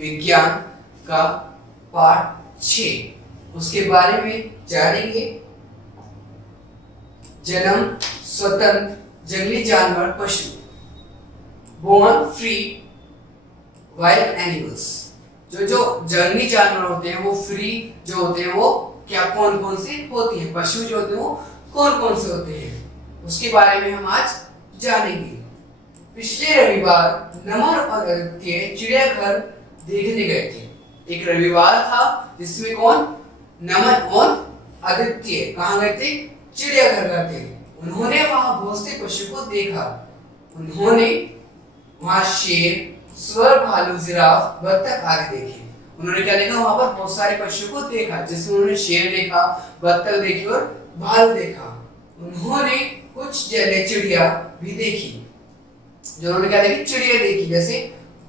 विज्ञान का पाठ 6 उसके बारे में जानेंगे। जन्म स्वतंत्र जंगली जानवर पशु, बोर्न फ्री वाइल्ड एनिमल्स। जो जंगली जानवर होते हैं वो फ्री जो होते हैं वो क्या कौन कौन से होती है, पशु जो होते हैं वो कौन कौन से होते हैं उसके बारे में हम आज जानेंगे। पिछले रविवार नमन और आदित्य चिड़ियाघर देखने गए थे। एक रविवार था जिसमें कौन, नमन और आदित्य कहाँ गए थे, चिड़ियाघर गए थे। उन्होंने वहां बहुत से पशु को देखा। उन्होंने वहां शेर, स्वर, भालू, जिराफ, बत्तख आदि देखे। उन्होंने क्या देखा, वहां पर बहुत सारे पशु को देखा जिसमें उन्होंने शेर देखा, बत्तख देखी और भालू देखा। उन्होंने कुछ जले चिड़िया भी देखी। जो उन्होंने क्या देखी, चिड़िया देखी। जैसे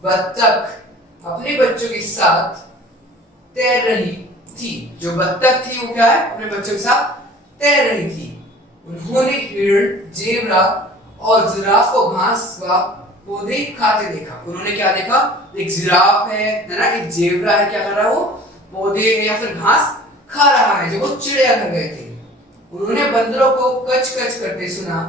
बत्तख अपने बच्चों के साथ तैर रही थी। जो बत्तख थी वो क्या है, अपने बच्चों के साथ तैर रही थी। उन्होंने हिरण, जेब्रा और जिराफ को घास व पौधे खाते देखा। उन्होंने क्या देखा, एक जिराफ है ना, एक जेब्रा है, क्या कर रहा है वो, पौधे या फिर घास खा रहा है, जो वो चिड़ियाघर गए थे। उन्होंने बंदरों को कच कच करते सुना।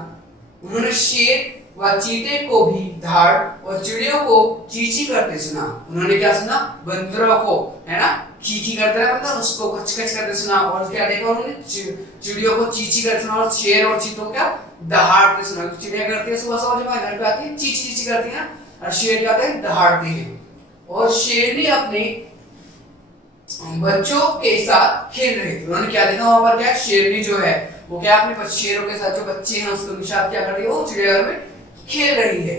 उन्होंने शेर व चीते को भी धाड़ और चिड़ियों को चींची करते सुना। उन्होंने क्या सुना, बंदरों को है ना खीखी करते रहा, मतलब उसको कच कच करते सुना। और क्या देखा उन्होंने, चिड़ियों को चींची करते सुना। और शेर और चीतों क्या दहाड़ते सुना। चिड़िया करती है सुबह सुबह जब घर पे आती है चींची चींची करती है, और शेर क्या होता है, दहाड़ते हैं। और शेरनी अपने बच्चों के साथ खेल रहे थे। उन्होंने क्या देखा, वहां पर क्या शेरनी जो है वो क्या अपने शेरों के साथ, जो बच्चे हैं उसके साथ क्या कर रही है, वो चिड़ियाघर में खेल रही है।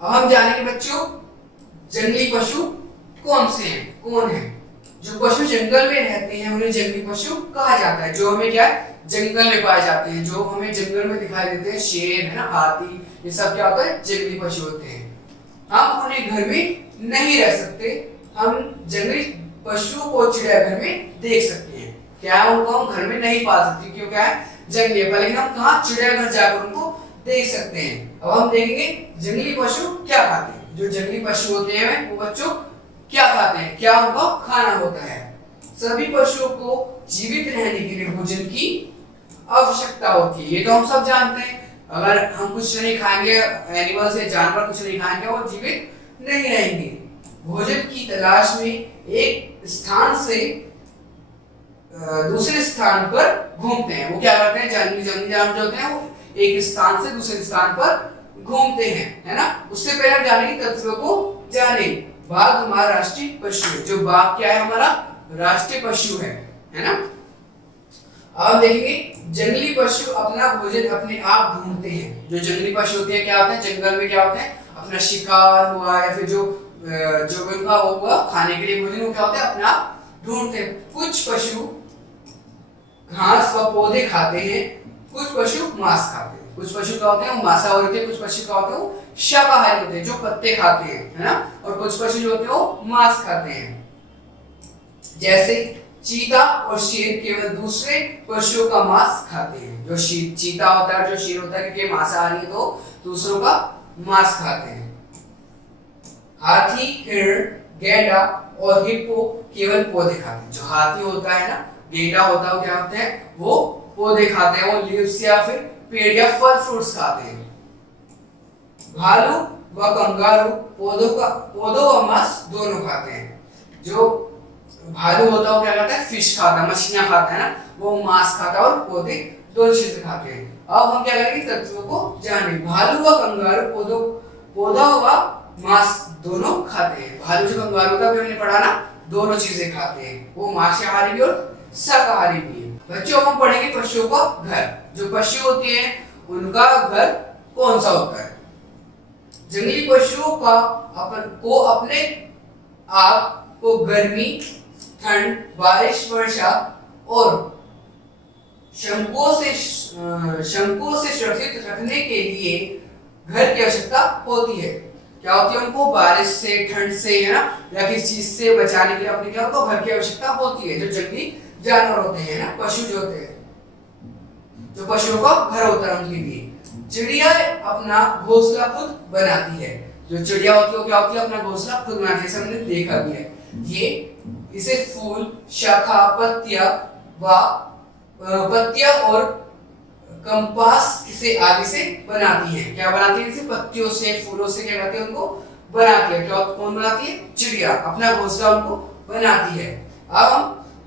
अब हम जानेंगे बच्चों, जंगली पशु कौन से हैं, कौन है। जो पशु जंगल में रहते हैं उन्हें जंगली पशु कहा जाता है। जो हमें क्या है, जंगल में पाए जाते हैं, जो हमें जंगल में दिखाई देते हैं, शेर है ना, हाथी, ये सब क्या होता है, जंगली पशु होते हैं। हम उन्हें घर में नहीं रह सकते। हम जंगली पशुओं को चिड़ियाघर में देख सकते हैं। क्या उनको हम घर में नहीं पाल सकते क्योंकि क्या है, जंगली है, लेकिन हम कहाँ चिड़ियाघर जाकर उनको देख सकते हैं। अब हम देखेंगे जंगली पशु क्या खाते हैं। जो जंगली पशु होते हैं वो बच्चों क्या खाते हैं, क्या उनका खाना होता है। सभी पशुओं को जीवित रहने के लिए भोजन की आवश्यकता होती है, ये तो हम सब जानते हैं। अगर हम कुछ नहीं खाएंगे, एनिमल से जानवर कुछ नहीं खाएंगे, वो जीवित नहीं रहेंगे। भोजन की तलाश में एक स्थान से दूसरे स्थान पर घूमते हैं। वो क्या करते हैं, जंगली जानवर जो होते हैं वो एक स्थान से दूसरे स्थान पर घूमते हैं, है ना। उससे पहले जानेंगे तथ्यों को जाने। बाघ हमारा राष्ट्रीय पशु है। जो बाघ क्या है, हमारा राष्ट्रीय पशु है ना। अब देखेंगे जंगली पशु अपना भोजन अपने आप ढूंढते हैं। जो जंगली पशु होते हैं क्या होते हैं, जंगल में क्या होते हैं, अपना शिकार हुआ या फिर जो उनका वो हुआ खाने के लिए भोजन, वो क्या होता है, अपने आप ढूंढते हैं। कुछ पशु घास व पौधे खाते हैं, कुछ पशु मांस खाते हैं। कुछ पशु क्या होते हैं, वो मांसाहारी होते हैं, कुछ पशु क्या होते हैं, वो शाकाहारी होते हैं, जो पत्ते खाते हैं, है ना। और कुछ पशु जो होते हैं वो मांस खाते हैं। जैसे चीता और शेर केवल दूसरे पशुओं का मांस खाते हैं। जो चीता होता है, जो शेर होता है, क्योंकि मांसाहारी है तो दूसरों का मांस खाते हैं। हाथी, हिरण, गैंडा और हिप्पो केवल पौधे खाते हैं। जो हाथी होता है ना, गैंडा होता है, वो क्या होते हैं, वो पौधे खाते हैं, वो लीव्स या फिर पेड़ या फल फ्रूट्स खाते हैं। भालू व कंगारू पौधों व मांस दोनों खाते हैं। जो भालू होता है वो क्या करता है, फिश खाता है, मछलियां खाता है ना, वो मांस खाता है और पौधे दोनों चीजें खाते हैं। अब हम क्या करेंगे, तथ्यों को जानें। भालू व कंगारू पौधा व मांस दोनों खाते हैं। भालू जो कंगारू होता है हमने पढ़ा ना, दोनों चीजें खाते हैं, वो मांसाहारी भी और शाकाहारी भी है। बच्चों हम पढ़ेंगे पशुओं का घर। जो पशु होते हैं उनका घर कौन सा होता है। जंगली पशुओं का अपने आप को गर्मी, ठंड, बारिश, वर्षा और शंकों से सुरक्षित रखने के लिए घर की आवश्यकता होती है। क्या होती है, उनको बारिश से, ठंड से, है ना, या किसी चीज से बचाने के लिए अपने क्या उनको घर की आवश्यकता होती है। जो जंगली जानवर होते हैं ना, पशु जो होते हैं, जो पशुओं का घर होता है उनके लिए। चिड़िया अपना घोंसला खुद बनाती है। जो चिड़िया होती है वो क्या होती है, अपना घोंसला खुद बनाती है, जैसे हमने देखा भी है। ये इसे फूल, शाखा, पत्तियां और कंपास से आदि से बनाती है। क्या बनाती है? जैसे पत्तियों से, फूलों से क्या करती है, उनको बनाती है। क्या कौन बनाती है? चिड़िया अपना घोंसला उनको बनाती है। अब हम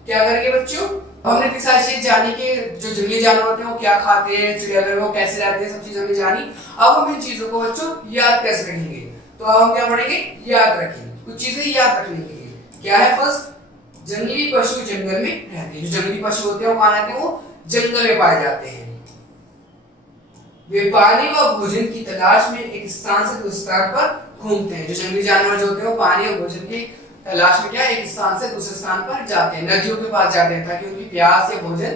क्या करेंगे बच्चों, हमने इतनी सारी चीज जानी कि जो जंगली जानवर होते हैं वो क्या खाते हैं, चिड़ियाघर में वो कैसे रहते हैं, सब चीज हमने जानी। अब हम इन चीजों को बच्चों याद कैसे रखेंगे, तो अब हम क्या पढ़ेंगे, याद रखेंगे कुछ चीजें याद रखने के लिए। क्या है? फर्स्ट, जंगली पशु जंगल में रहते हैं। जो जंगली पशु होते हैं वो कहाँ रहते हैं? वो जंगल में पाए जाते हैं। वे पानी व भोजन की तलाश में एक स्थान से दूसरे स्थान पर घूमते हैं। जो जंगली जानवर जो होते हैं वो पानी और भोजन की तलाश में क्या, एक स्थान से दूसरे स्थान पर जाते हैं, नदियों के पास जाते हैं ताकि उनकी प्यास या भोजन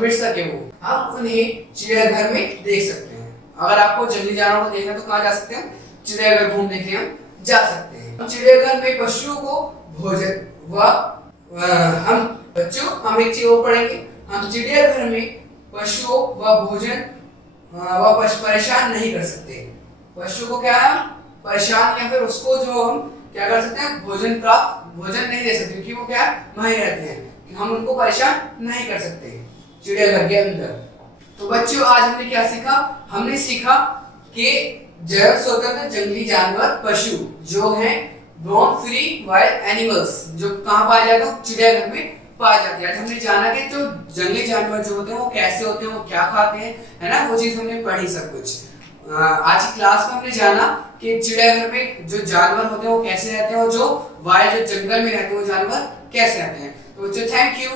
मिट सके। वो हम उन्हें चिड़ियाघर में देख सकते हैं। अगर आपको जंगली जानवर को देखना तो कहाँ जा सकते हैं? चिड़ियाघर घूमने के लिए हम जा सकते हैं। हम चिड़ियाघर में पशुओं को भोजन व हम बच्चों हम एक चीज और पढ़ेंगे, हम चिड़ियाघर में पशुओं व भोजन व परेशान नहीं कर सकते। पशु को क्या है, परेशान या फिर उसको जो हम क्या कर सकते हैं, भोजन नहीं दे सकते, क्योंकि वो क्या वहीं रहते हैं, हम उनको परेशान नहीं कर सकते चिड़ियाघर के अंदर। तो बच्चों आज हमने क्या सीखा? हमने सीखा कि जैव स्वतंत्र जंगली जानवर पशु जो हैं रोम फ्री वाइल्ड एनिमल्स, जो कहाँ पाए जाते हैं? चिड़ियाघर में पाए जाते हैं। हमने जाना कि जो जंगली जानवर जो होते हैं वो कैसे होते हैं, वो क्या खाते हैं, है ना, वो चीज हमने पढ़ी सब कुछ। आज की क्लास में हमने जाना कि चिड़ियाघर में जो जानवर होते हैं वो कैसे रहते हैं और जो वाइल्ड जो जंगल में रहते हैं वो जानवर कैसे रहते हैं। तो बच्चों थैंक यू।